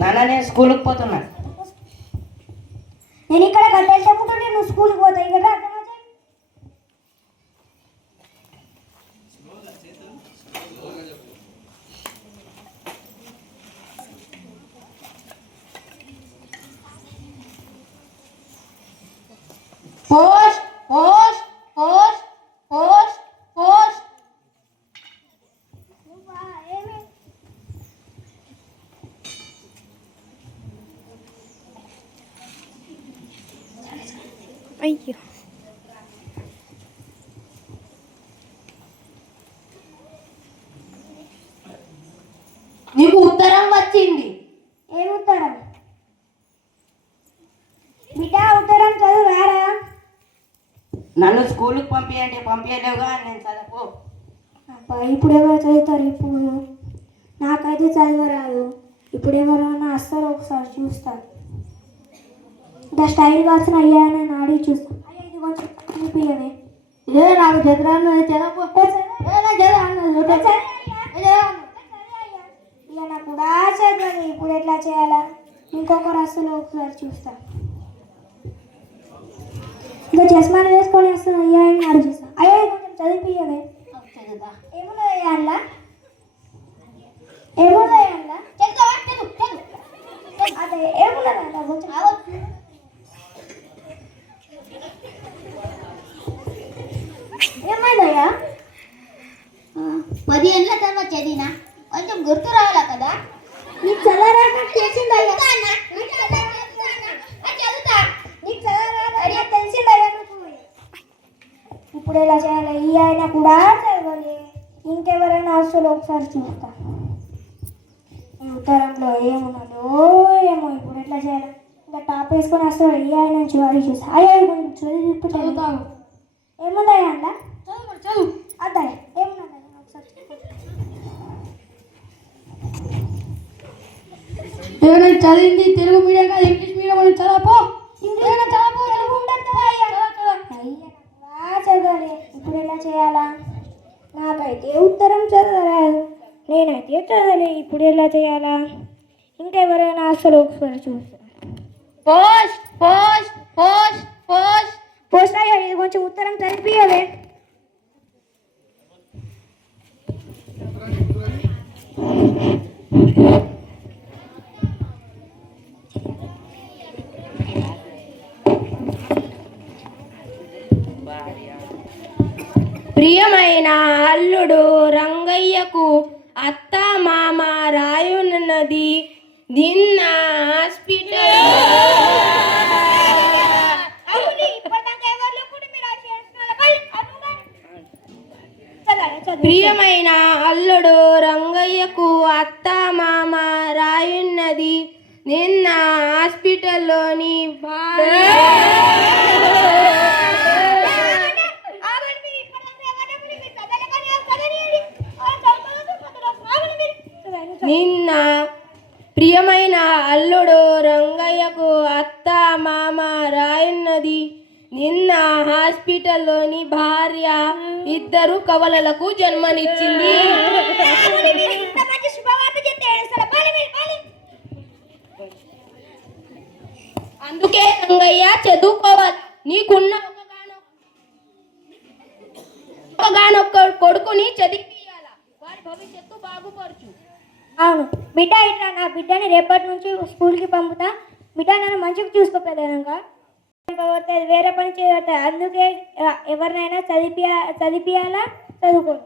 నాన్న నేను స్కూల్కి పోతున్నా. నేను ఇక్కడ కట్టేటప్పుడు నువ్వు స్కూల్కి పోతాయి కదా. Post post post post post. అయ్యో నీకు ఉత్తరం వచ్చింది. ఏం ఉత్తరం బిడ్డ? ఉత్తరం చదువు రారా? నన్ను స్కూల్కి పంపించలేవుగా, నేను చదువుకో. అబ్బా ఇప్పుడు ఎవరు చదువుతారు? ఇప్పుడు నాకైతే చదవరాదు. ఇప్పుడు ఎవరైనా వస్తారో ఒకసారి చూస్తాను. ఇంకా స్టైల్ కాల్సిన అయ్యా అని అడిగి చూస్తాను. అయ్యా ఇది కొంచెం చూపియవే. ఏ నాకు చదరాను చదవపో. ఇలా నాకు కూడా చదవాలి. ఇప్పుడు ఎట్లా చేయాలా? ఇంకొకరు వస్తువులు ఒకసారి చూస్తా. ఇంకా చస్మాలు వేసుకొని వస్తాను అయ్యా అని అడిగి చూస్తాను. అయ్యా కొంచెం చదివిపియవే. ఏమున్నాయి అందులో? ఏమున్నాయి అందులో? అదే ఏమున్నదా కొంచెం ఏమైందయ్యా? 10 ఏళ్ళ తర్వాత చదివినా కొంచెం గుర్తు రావాలా కదా. నీకు చదవరాక తెలిసిందయ్యా? నీకు చదవరాక తెలిసిందయ్యా? ఇప్పుడు ఎలా చేయాలి? ఈ ఆయన కూడా చదవాలి. ఇంకెవరైనా అసలు ఒకసారి చూస్తా. ఈ ఉత్తరంలో ఏమున్నదో ఏమో. ఇప్పుడు ఎట్లా చేయాలి? ఇంకా టాప్ వేసుకొని వస్తాడు. ఈ ఆయన నుంచి వాడి చూస్తా. అయ్యా కొంచెం చదువుతాను. ఏముందయ్యా అంట? చదువు. అదే ఏమున్నదా ఒకసారి ఏమైనా చదివింది తెలుగు మీడియం కాదు ఇంగ్లీష్ మీడియం అని చదవపో. తెలుగు ఉండదు అయ్యా. చదవాలి. ఇప్పుడు ఎలా చేయాలా? నాకైతే ఉత్తరం చదవరాదు. నేనైతే చదవాలి. ఇప్పుడు ఎలా చేయాలా? ఇంకెవరైనా అసలు ఒకసారి చూస్తా. Post post post post post అయ్యా ఇది కొంచెం ఉత్తరం చదివియవే. ప్రియమైన అల్లుడు రంగయ్యకు అత్త మామ రాయున్నది. నిన్న హాస్పిటల్ ప్రియమైన అల్లుడు రంగయ్యకు అత్త మామ రాయున్నది. నిన్న హాస్పిటల్లోని నిన్న ప్రియమైన అల్లుడు రంగయ్యకు అత్త మామ రాయున్నది. నిన్న హాస్పిటల్లోని భార్య ఇద్దరు కవలలకు జన్మనిచ్చింది. అందుకే రంగయ్య చదువుకోవాలి. నీకున్న ఒకగానొక్క కొడుకుని చదివియాల. వారి భవిష్యత్తు బాగుపరచు. అవును బిడ్డ, ఇట్లా నా బిడ్డని రేపటి నుంచి స్కూల్కి పంపుతా. బిడ్డ నన్ను మంచిగా చూసుకోపోయేదాక వేరే పని చేయబడతాయి. అందుకే ఎవరినైనా చదివియాలా, చదువుకోండి.